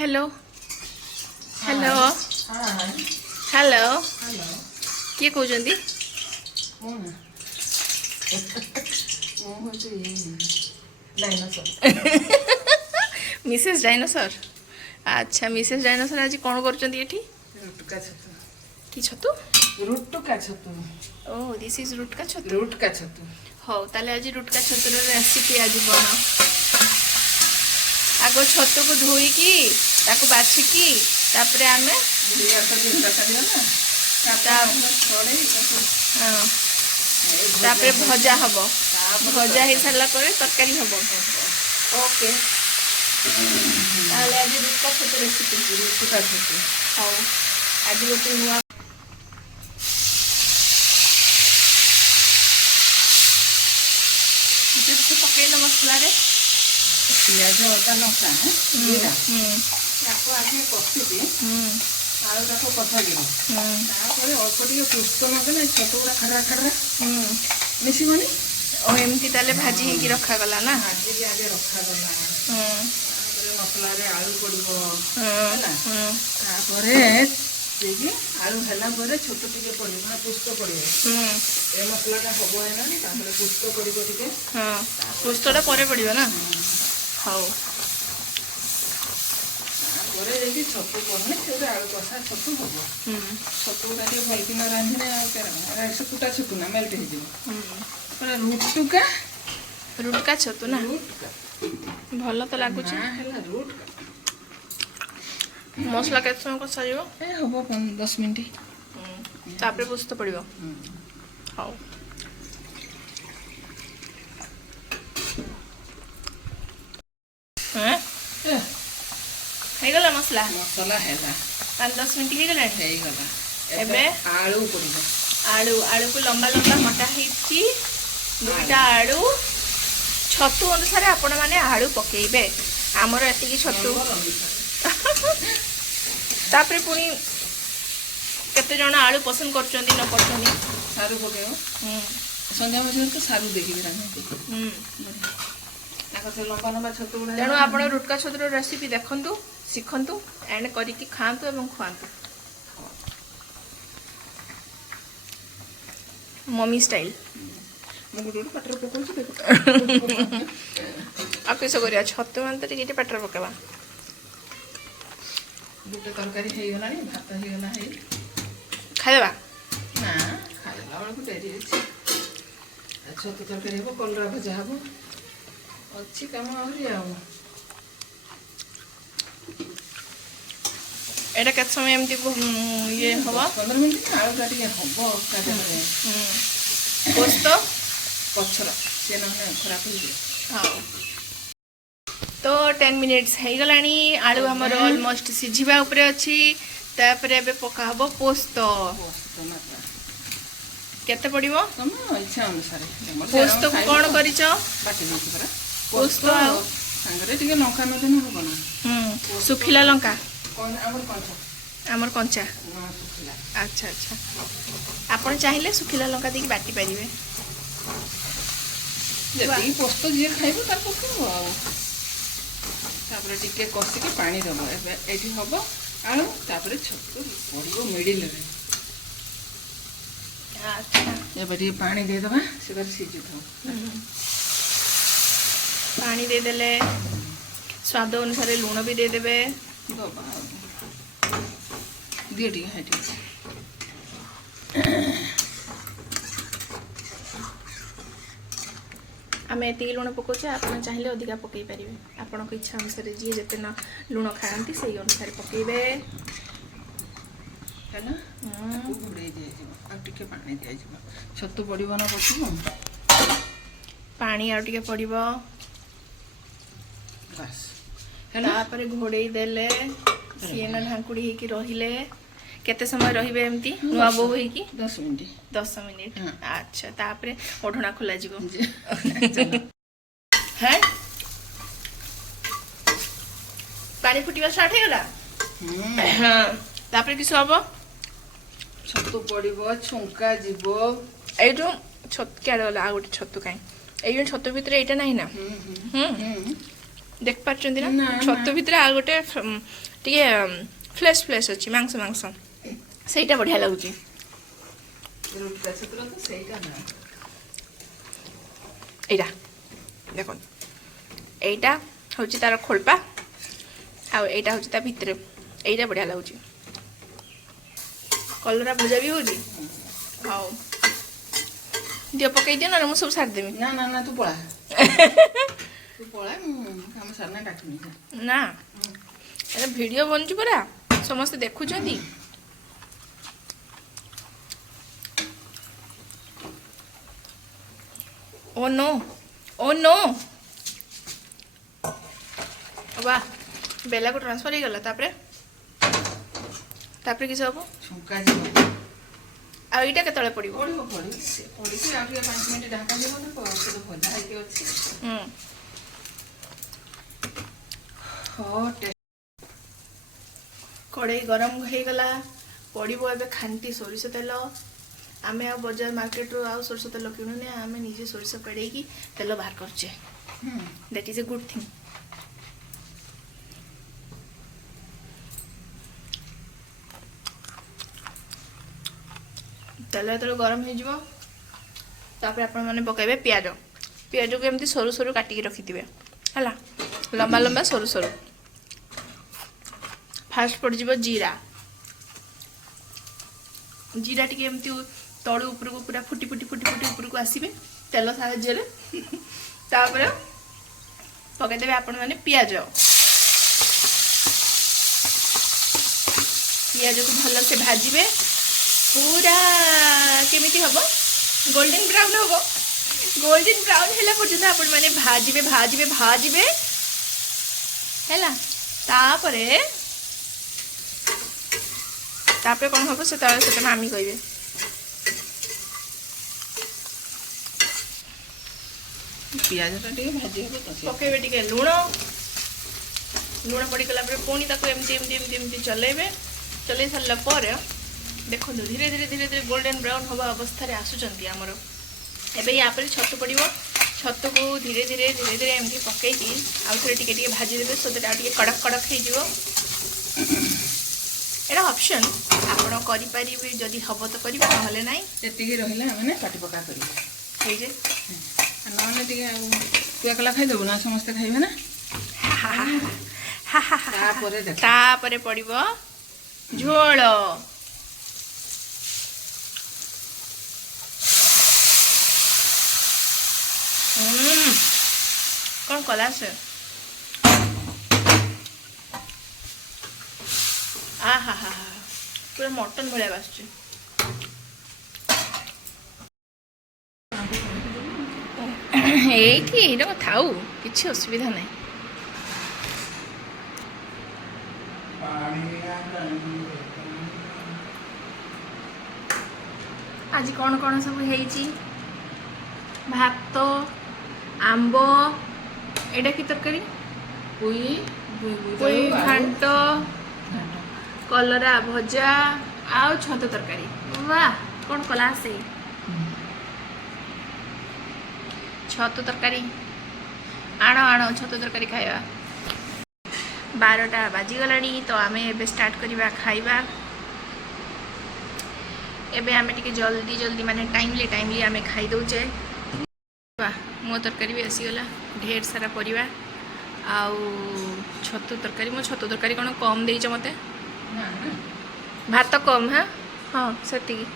Hello hello hello hello किए कहते Mrs dinosaur अच्छा मिसेस डायनासोर आज कौन कर छतु रुटुका छतु ओह दिस इज रुटका छतु रुटका छतु हाँ ताले आज रुटका छतुर रेसिपी आज बना आग छतु को धोईकी ताको बाछिकी तापरे आमे तापरे भजा हब भजा हो सारा तरकारी हब ओके ताले आज रुटका छतु रेसिपी रुटुका छतु हाँ आज गोटे नुआ पकईल मसला पियाज अदा लंका जीरा आगे कषिदी आलू टाक कषादी अल्प टे पुष्प नदेले छतु गुड़ा खरा खरा मिसबनी और एमती ताले भाजी हेकी रखा गला ना भाजी भी आगे रखा गला मसला आलू पड़ो आलू है छोट टे पड़े पुष्प पड़े ए मसला हम है पुष्प पड़ो टे हाँ पुष्पटा पर पड़ो ना हाँ छतु पड़े आलू कषा छतु हम छतु गुड़ा भलकिना रांधे कुटा छतु ना मेल्ट हो रुटुका रुटका छतु ना भल तो लगुच मसला के समय कषा हम 10 मिनट तापर पुष्प पड़ो हाँ गला मसला मसला है 5-10 मिनट ही गला आलू पड़ो आलू आलू को लंबा लंबा मटा होती दुईटा आलू छतु अनुसार आपण मैंने आलू पकेबे आमर एति छतु तापरे पुणी केते जण आलू पसंद करचंदी न करचंदी सारू पकेओ संध्या मझे तो सारू देखिबे रामे लंबा लंबा छतु गुड़ा तेणु आपण रुटका छतुर रेसिपी देखंतु शिखंतु एंड करिकी खांतु एवं खुआंतु मम्मी स्टाइल पटर पकाउछु आ किस करिया छतु मान तो टिके पटर पकेबा गोटे तरकारी हे गलानी भात हे गला हे खाइबा ना खाइला बेलू डेरी अछि छतु तरकारी हेबो कलरा भजा हेबो अच्छी काम आउरी आउ एटा केत समय एमती ये हवा 15 मिनिट आलू काटी हबो काटे पोस्त पछरा से न खराब हो जे हाँ तो 10 मिनिट्स हो गलानी आलू हमर ऑलमोस्ट सिझिबा ऊपर अछि तापर एबे पका हबो पोस्त केते पड़िबो तम इच्छा अनुसार पोस्त को कोन करिचो बाटी देछि परा पोस्त संगरे टिके लंका मदन हो बना सुखिला लंका कोन आमर कंचा सुखिला अच्छा अच्छा आपण चाहिले सुखिला लंका देकी बाटी परिबे जति पोस्त जे खाइबो तार पकेबो आ तापर टिके कसी के पानी दबो एबे एठी हबो आलू तापर छतु पड़िबो मिडिल रे अच्छा एबे टिके पानी दे दबा से कर सिझि थो पानी दे देले स्वाद अनुसार लूण भी दे देबे दबा दिए टिके हेठी आम एति लुण पकाचे आप चाहिए अधिका पकई पारे आपण इच्छा अनुसार जी जिते न लुण खाती से अनुसार पकेबे है ना घोड़े दिए पानी दिया छतु पड़ो ना पकड़ पानी आउ टिके पड़िबो बस तापर घोड़े देले सी ना ढांकुड़ी होकी रहिले केते समय रहिबे एमती नुआ बो होईकी 10 मिनिट अच्छा तापर ओढणा खोला जीवो है पानी फुटिबा स्टार्ट हे गला हां तापर किस हबो छतु पड़िबो छुंका जीवो एटू छत के गला आ गोटे छतु काई एई छतु भितर एटा नाही ना देख पारचंदी ना छतु भितर आ गोटे ଟିକେ ଫ୍ଲେଶ୍ ଫ୍ଲେଶ୍ ଅଛି ମାଂସ ମାଂସ ସେଇଟା ବଢ଼ିଆ ଲାଗୁଛି। ରୁଟିଟା ଛତୁର ତ ସେଇଟା ନା ଏଇଟା ଦେଖନ୍ତୁ ଏଇଟା ହେଉଛି ତାର ଖୋଳପା ଆଉ ଏଇଟା ହେଉଛି ତା ଭିତରେ ଏଇଟା ବଢ଼ିଆ ଲାଗୁଛି। କଲରା ଭଜା ବି ହେଉଛି। ହଉ ଦିଅ ପକେଇ ଦିଅ ନହେଲେ ମୁଁ ସବୁ ସାରିଦେବି। ନା ନା ନା ତୁ ପଳା ତୁ ପଳା ମୁଁ କାମ ସାରିନା ଡାକିବି ନା ଏଟା ଭିଡ଼ିଓ ବନୁଛି ପରା ସମସ୍ତେ ଦେଖୁଛନ୍ତି। ଓ नो वाह बेला को ट्रांसफर हो गला तापरे किस हबो ଛଙ୍କା ଯିବ आ एटा केतळे पड़िबो ପଡ଼ିବ ପଡ଼ିକି ଆଉ ଟିକେ 5 ମିନିଟ୍ ଢାଙ୍କା ଯିବ ତ ଔଷଧ ଭଜା ହେଇକି ଅଛି। कड़ाई गरम हो गला पड़िबो एबे खांटी सोरिष तेल आमे आ बाजार मार्केट रो आ सोरिष तेल किनुने आमे निजे सोरिष कड़ेकी तेल बाहर करछे that is a good thing. तेल जो गरम हो आपण मैंने पकेबे पियाज पियाज को एमती सरू सरू काटिकी रखिथे है लंबा लंबा सरू सरू फास्ट पड़ जीरा जीरा टी एमती तलू उपरको पूरा फुटी फुटी फुटी फुटी उपरको आसबे तेल साहाଯ୍य तापर पकईदेवे आपण मैंने पियाज पियाज को भल से भाजबे पूरा केमिति हबो गोल्डन ब्राउन हबो गोल्डन ब्राउन हैला पर्यंत आपण माने भाजबे भाजबे भाजबे हैला तापरे तापरे कोन हबो से मामी कहबे ପିଆଜଟା ଟିକେ ଭାଜି ହେବ ତ पकेबे टिके लूण लूण पड़ी गला पर पुणी ताको एमती एमती एमती एमती चलेबे चले सारा पर देखो धीरे धीरे धीरे धीरे गोल्डन ब्राउन हवा अवस्था आसुचंती आमर एबे या पर छतु पड़िबो छतु को धीरे धीरे धीरे धीरे एमती पकेकी आउ थोड़े टिके टिके भाजी देबे सो दैट आ टिके कड़क कड़क हे जिवो एटा ऑप्शन आपण करि परिबे जदी हबो तो करिबे नहले नाही ଏତିକି ରହିଲା ମାନେ କାଟି ପକା କରିବ हे जे ନହେଲେ ଟିକେ ତୁ ଏକଲା ଖାଇଦେବୁ ନା ସମସ୍ତେ ଖାଇବେ ନା ତାପରେ ଦେଖ तापरे पड़िबो झोल कौन कला से आ हा हा पूरा मटन भाया बासुची এইটি এটা থাউ কিছু অসুবিধা নাই। आज कौन कौन सब है भात आंब एटा की तरकारी ପୁଇ पुई घांट कलरा भजा आउ छत तरकारी वाह कौन कला से छतु तरकारी आण आण छतु तरकारी खाइबा 12टा बाजीगलानी तो आम ए स्टार्ट करवा खाइबा एबे आमे टिके जल्दी जल्दी माने टाइमली आमे खाई दउचे वाह मो तरकारी भी आसीगला ढेर सारा परिवा आउ छतु तरकारी मो छतु तरकारी कौन कम देइछ मते भात कम हाँ हाँ सेतिकी